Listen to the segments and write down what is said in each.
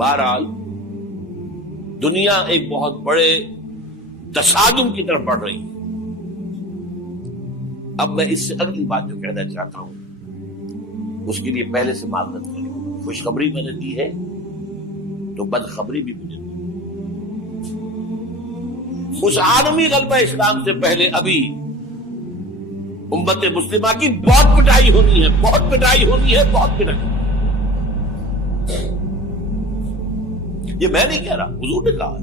بہرحال دنیا ایک بہت بڑے تصادم کی طرف بڑھ رہی ہے. اب میں اس سے اگلی بات جو کہنا چاہتا ہوں اس کے لیے پہلے سے معذرت کریں. خوشخبری میں نے دی ہے تو بدخبری بھی مجھے دی. اس عالمی غلبہ اسلام سے پہلے ابھی امت مسلمہ کی بہت پٹائی ہونی ہے، بہت پٹائی ہونی ہے، بہت پٹائی. یہ میں نہیں کہہ رہا، حضور نے کہا.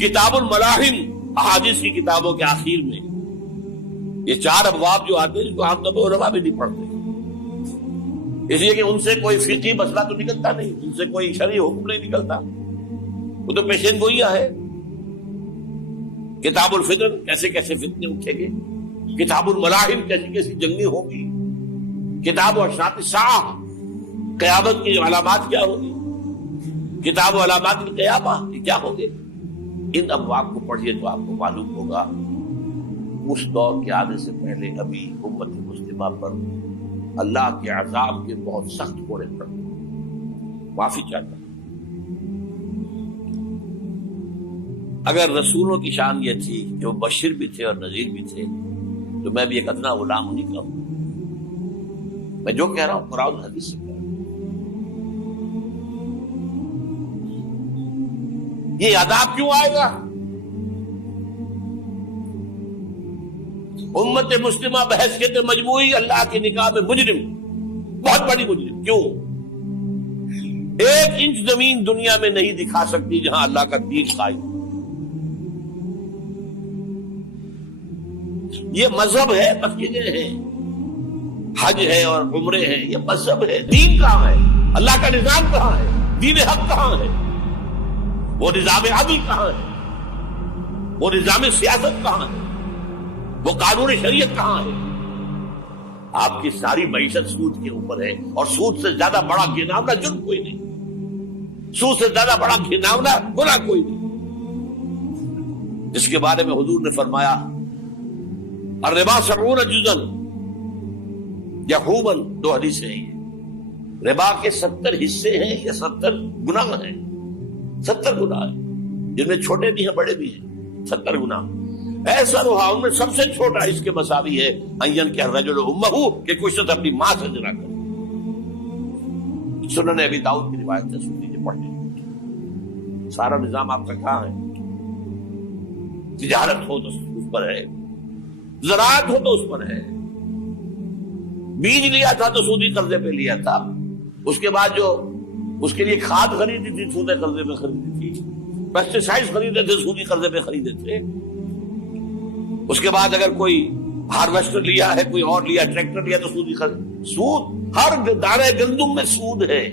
کتاب الملاحم احادیث کی کتابوں کے آخر میں یہ 4 ابواب جو آتے ہیں جن کو عام طور پر علماء بھی نہیں پڑھتے، اس لیے کہ ان سے کوئی فقہی مسئلہ تو نکلتا نہیں، ان سے کوئی شرعی حکم نہیں نکلتا، وہ تو پیشین گوئیاں ہے. کتاب الفتن کیسے کیسے فتنے اٹھیں گے، کتاب الملاحم کیسی کیسی جنگیں ہوں گی، کتاب اشراط الساعہ قیامت کی علامات کیا ہوگی، کتاب علامات القیامہ یہ کیا ہوں گے. ان ابواب کو پڑھیے تو آپ کو معلوم ہوگا اس دور کے آنے سے پہلے ابھی امت مسلمہ پر اللہ کے عذاب کے بہت سخت کوڑے پڑ. معافی چاہتا ہوں. اگر رسولوں کی شان یہ تھی کہ وہ بشیر بھی تھے اور نذیر بھی تھے تو میں بھی ایک ادنا غلام نہیں کہوں. میں جو کہہ رہا ہوں قرآن حدیث سے کہہ رہا ہوں. یہ عذاب کیوں آئے گا؟ امت مسلمہ بحیثیت مجموعی اللہ کی نگاہ میں مجرم، بہت بڑی مجرم. کیوں؟ 1 انچ زمین دنیا میں نہیں دکھا سکتی جہاں اللہ کا دین قائم. یہ مذہب ہے، مسجدیں ہیں، حج ہے اور عمرے ہیں، یہ مذہب ہے. دین کہاں ہے؟ اللہ کا نظام کہاں ہے؟ دین حق کہاں ہے؟ وہ نظام عدل کہاں ہے؟ وہ نظام سیاست کہاں ہے؟ وہ قانون شریعت کہاں ہے؟ آپ کی ساری معیشت سود کے اوپر ہے، اور سود سے زیادہ بڑا گھناؤنا جرم کوئی نہیں، سود سے زیادہ بڑا گھناؤنا گناہ کوئی نہیں، جس کے بارے میں حضور نے فرمایا الربا 70 جزءا یحوما. 2 حدیثیں ہیں. ربا کے 70 حصے ہیں یا 70 گناہ ہیں. 70 گناہ ہیں جن میں چھوٹے بھی ہیں بڑے بھی ہیں. 70 گناہ. ایسا رہا ان میں سب سے چھوٹا اس کے مساوی ہے ان کہ الرجل امہ، کہ کوئی شخص اپنی ماں سے زنا کرے. سنن ابی داؤد کی روایت ہے، سن لیجیے پڑھ لیجیے. سارا نظام آپ کا کہاں ہے؟ تجارت ہو تو اس پر ہے، زراعت ہو تو اس پر ہے. بیج لیا تھا تو سودی قرضے پہ لیا تھا، اس کے بعد جو اس کے لیے کھاد خریدی تھی سودی قرضے پہ خریدی تھی، پیسٹیسائڈ خریدے تھے سودی قرضے پہ خریدے تھے. اس کے بعد اگر کوئی ہارویسٹر لیا ہے، کوئی اور لیا، ٹریکٹر لیا تو سودی خرید. سود ہر دانے گندم میں سود ہے.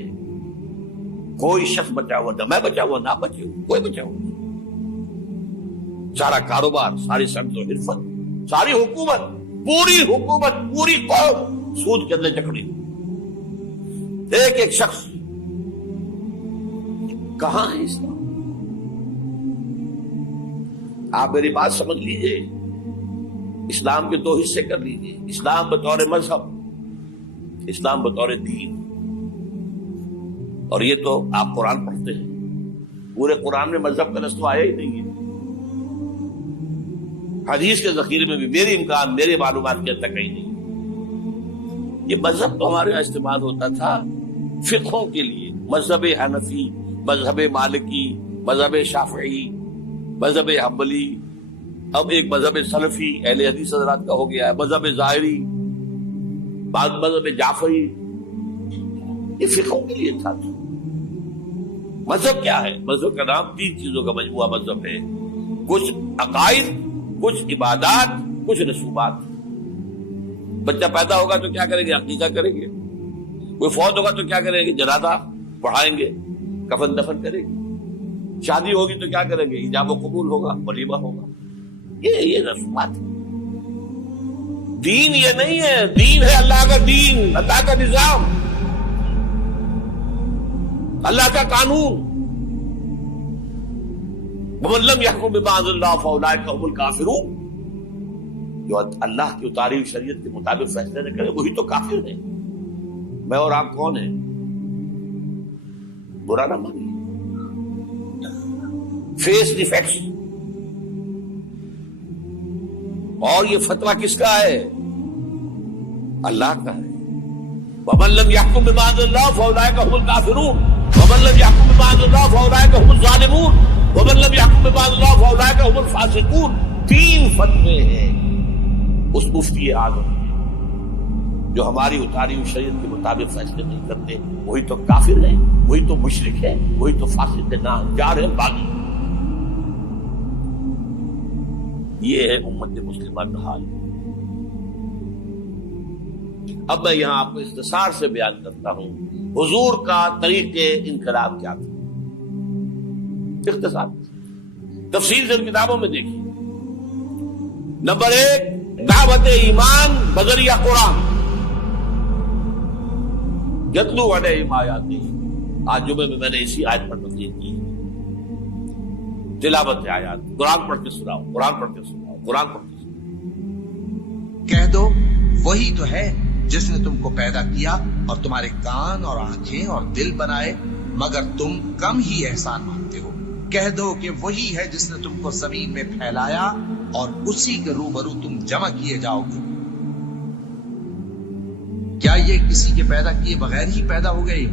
کوئی شخص بچا ہوا نہ میں بچا ہوا نہ بچے ہوا، کوئی بچا ہوا. سارا کاروبار، ساری صنعت و حرفت، ساری حکومت، پوری حکومت، پوری قوم سود کے اندر جکڑی. ایک ایک شخص. کہاں ہے اسلام؟ آپ میری بات سمجھ لیجئے. اسلام کے 2 حصے کر لیجئے. اسلام بطور مذہب، اسلام بطور دین. اور یہ تو آپ قرآن پڑھتے ہیں، پورے قرآن میں مذہب کا لفظ تو آیا ہی نہیں ہے. حدیث کے ذخیرے میں بھی میری امکان، میرے معلومات کے تک کہیں نہیں. یہ مذہب تو ہمارے یہاں استعمال ہوتا تھا فقہوں کے لیے. مذہب حنفی، مذہب مالکی، مذہب شافعی، مذہب حنبلی، اب ایک مذہب سلفی اہل حدیث حضرات کا ہو گیا ہے، مذہب ظاہری، بعض مذہب جعفری. یہ فقہوں کے لیے تھا. مذہب کیا ہے؟ مذہب کا نام 3 چیزوں کا مجموعہ مذہب ہے. کچھ عقائد، کچھ عبادات، کچھ رسومات. بچہ پیدا ہوگا تو کیا کریں گے؟ عقیقہ کریں گے. کوئی فوت ہوگا تو کیا کریں گے؟ جنازہ پڑھائیں گے، کفن دفن کریں گے. شادی ہوگی تو کیا کریں گے؟ ایجاب و قبول ہوگا، ولیمہ ہوگا. یہ رسومات ہے. دین یہ نہیں ہے. دین ہے اللہ کا دین، اللہ کا نظام، اللہ کا قانون. وَمَن لَّمْ يَحْكُم بِمَا أَنزَلَ اللَّهُ فَأُولَٰئِكَ هُمُ الْكَافِرُونَ. جو اللہ کی اتاری ہوئی شریعت کے مطابق فیصلے نہ کرے وہی تو کافر ہے. میں اور آپ کون ہیں؟ برا نہ مانیے. فیس دی فیکٹس. اور یہ فتویٰ کس کا ہے؟ اللہ کا ہے. وَمَن لَّمْ يَحْكُم بِمَا أَنزَلَ اللَّهُ فَأُولَٰئِكَ هُمُ الْكَافِرُونَ وَمَن لَّمْ يَحْكُم بِمَا أَنزَلَ اللَّهُ فَأُولَٰئِكَ هُمُ الظَّالِمُونَ وَمَن لَّمْ يَحْكُم بِمَا أَنزَلَ اللَّهُ فَأُولَٰئِكَ هُمُ الْفَاسِقُونَ. 3 فتوے ہیں اس مفتی اعظم کے جو ہماری اتاری ہوئی شریعت کے مطابق فیصلے نہیں کرتے. وہی تو کافر ہے, وہی تو مشرک ہے, وہی تو فاسق ناجار ہے, باغی. یہ ہے امت مسلمہ کا حال. اب میں یہاں آپ کو اختصار سے بیان کرتا ہوں حضور کا طریقے انقلاب کیا تھا. اختصار تفصیل سے کتابوں میں دیکھیے. نمبر 1, دعوت ایمان بذریعہ قرآن. یتلو علیہم آیاتہ. آج جمعے میں میں نے اسی آیت پر تقریر کی. تلاوت آیات, قرآن پڑھ کے سناؤ, قرآن پڑھ کے سناؤ, قرآن پڑھ کے سناؤ. کہہ دو وہی تو ہے جس نے تم کو پیدا کیا اور تمہارے کان اور آنکھیں اور دل بنائے, مگر تم کم ہی احسان مانتے ہو. کہہ دو کہ وہی ہے جس نے تم کو زمین میں پھیلایا اور اسی کے روبرو تم جمع کیے جاؤ گے. کیا یہ کسی کے پیدا کیے بغیر ہی پیدا ہو گئے,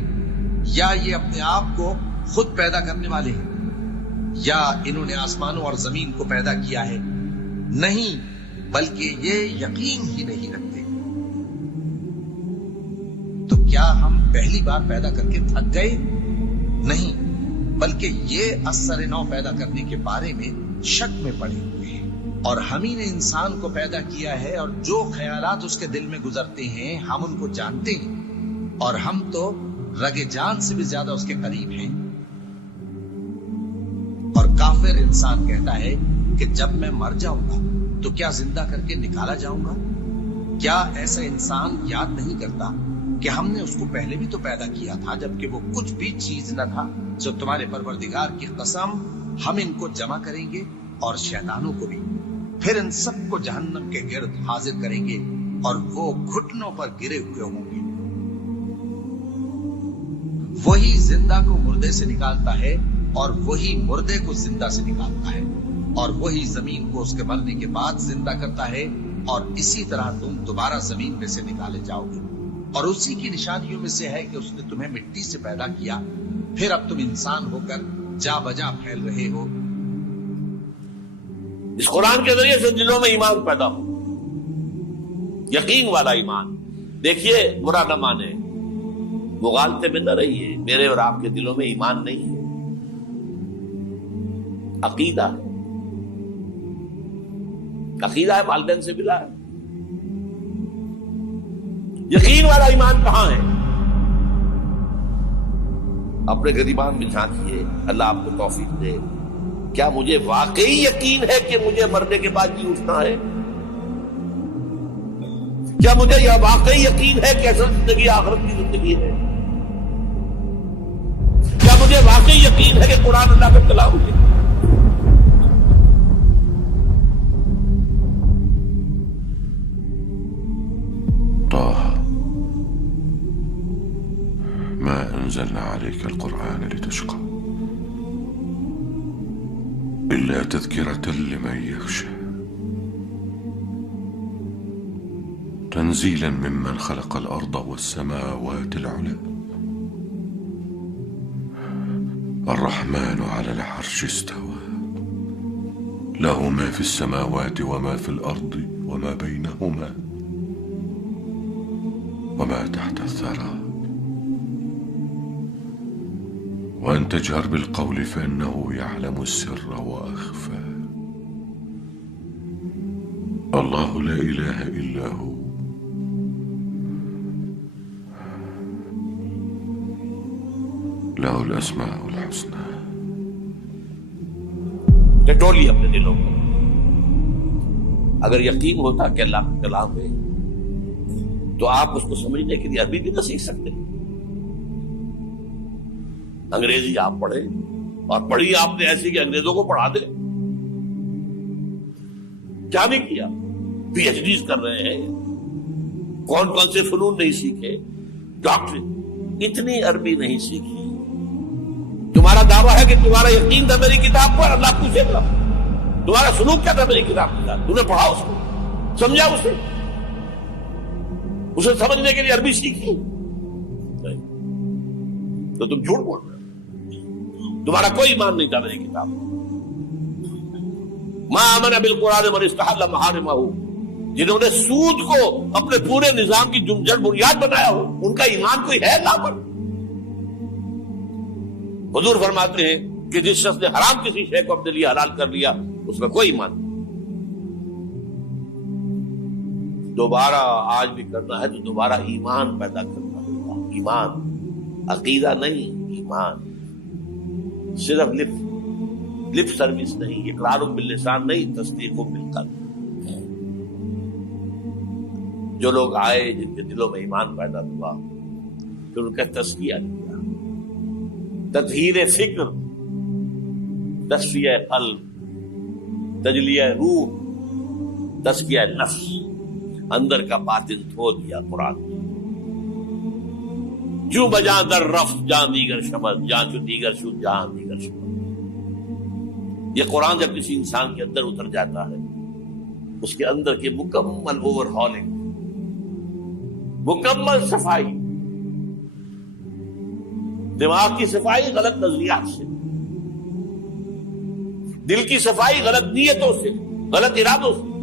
یا یہ اپنے آپ کو خود پیدا کرنے والے ہیں, یا انہوں نے آسمانوں اور زمین کو پیدا کیا ہے؟ نہیں, بلکہ یہ یقین ہی نہیں رکھتے. تو کیا ہم پہلی بار پیدا کر کے تھک گئے؟ نہیں, بلکہ یہ اثر نو پیدا کرنے کے بارے میں شک میں پڑے ہوئے ہیں. اور ہم ہی نے انسان کو پیدا کیا ہے, اور جو خیالات اس کے دل میں گزرتے ہیں ہم ان کو جانتے ہیں, اور ہم تو رگ جان سے بھی زیادہ اس کے قریب ہیں. اور کافر انسان کہتا ہے کہ جب میں مر جاؤں گا تو کیا زندہ کر کے نکالا جاؤں گا؟ کیا ایسا انسان یاد نہیں کرتا کہ ہم نے اس کو پہلے بھی تو پیدا کیا تھا جبکہ وہ کچھ بھی چیز نہ تھا؟ سو تمہارے پروردگار کی قسم ہم ان کو جمع کریں گے اور شیطانوں کو بھی, پھر ان سب کو جہنم کے گرد حاضر کریں گے اور وہ گھٹنوں پر گرے ہوئے ہوں گے. وہی زندہ کو مردے سے نکالتا ہے اور وہی مردے کو زندہ سے نکالتا ہے, اور وہی زمین کو اس کے مرنے کے بعد زندہ کرتا ہے, اور اسی طرح تم دوبارہ زمین میں سے نکالے جاؤ گے. اور اسی کی نشانیوں میں سے ہے کہ اس نے تمہیں مٹی سے پیدا کیا, پھر اب تم انسان ہو کر جا بجا پھیل رہے ہو. اس قرآن کے ذریعے سے دلوں میں ایمان پیدا ہو, یقین والا ایمان. دیکھیے, برا نہ مانے, مغالطے میں نہ رہیے. میرے اور آپ کے دلوں میں ایمان نہیں ہے, عقیدہ ہے, والدین سے ملا ہے. یقین والا ایمان کہاں ہے؟ اپنے گریبان میں جھانکیے, اللہ آپ کو توفیق دے. کیا مجھے واقعی یقین ہے کہ مجھے مرنے کے بعد جی اٹھنا ہے؟ کیا مجھے یہ واقعی یقین ہے کہ اصل زندگی آخرت کی زندگی ہے؟ کیا مجھے واقعی یقین ہے کہ قرآن اللہ کا کلام ہے؟ ما أنزلنا عليك القرآن لتشقى إلا تذكرة لمن يخشى تنزيلا ممن خلق الأرض والسماوات العلى الرحمن على العرش استوى له ما في السماوات وما في الأرض وما بينهما وما تحت الثرى وأن تجهر بالقول فإنه يعلم السر وأخفى الله لا إله إلا هو له الأسماء الحسنى. ٹٹولی اپنے دلوں کو. اگر یقین ہوتا کہ اللہ کا کلام ہے تو آپ اس کو سمجھنے کے لیے عربی بھی نہ سیکھ سکتے. انگریزی آپ پڑھے, اور پڑھی آپ نے ایسی کہ انگریزوں کو پڑھا دے. کیا نہیں کیا, پی ایچ ڈیز کر رہے ہیں, کون کون سے فنون نہیں سیکھے, ڈاکٹر اتنی عربی نہیں سیکھی دعویٰ ہے کہ تمہارا یقین تھا میری کتاب پر، اللہ پوچھے گا تمہارا سلوک کیا تھا میری کتاب کے ساتھ، تم نے پڑھا اس کو، سمجھا اسے سمجھنے کے لیے عربی سیکھی نہیں، تو تم جھوٹ بول رہے ہو، تمہارا کوئی ایمان نہیں تھا میری کتاب۔ ما آمن بالقرآن من استحل محارمہ، جنہوں نے سود کو اپنے پورے نظام کی جڑ بنیاد بنایا ہو، ان کا ایمان کوئی ہے اللہ پر؟ حضور فرماتے ہیں کہ جس شخص نے حرام کسی شے کو اپنے لیے حلال کر لیا اس میں کوئی ایمان نہیں۔ دوبارہ آج بھی کرنا ہے تو دوبارہ ایمان پیدا کرنا ہوگا، ایمان، عقیدہ نہیں، ایمان، صرف لپ سروس نہیں، اقرار باللسان نہیں، تصدیق بالقلب۔ جو لوگ آئے جن کے دلوں میں ایمان پیدا ہوا، پھر ان کا تزکیہ کیا، تطہیر فکر، تصفیہ قلب، تجلیہ روح، تزکیہ نفس، اندر کا باطن دھو دیا قرآن۔ جو بجا در رفت جان دیگر شمس، جان جو دیگر شو جان دیگر شمس۔ یہ قرآن جب کسی انسان کے اندر اتر جاتا ہے، اس کے اندر کی مکمل اوور ہالنگ، مکمل صفائی، دماغ کی صفائی غلط نظریات سے، دل کی صفائی غلط نیتوں سے، غلط ارادوں سے،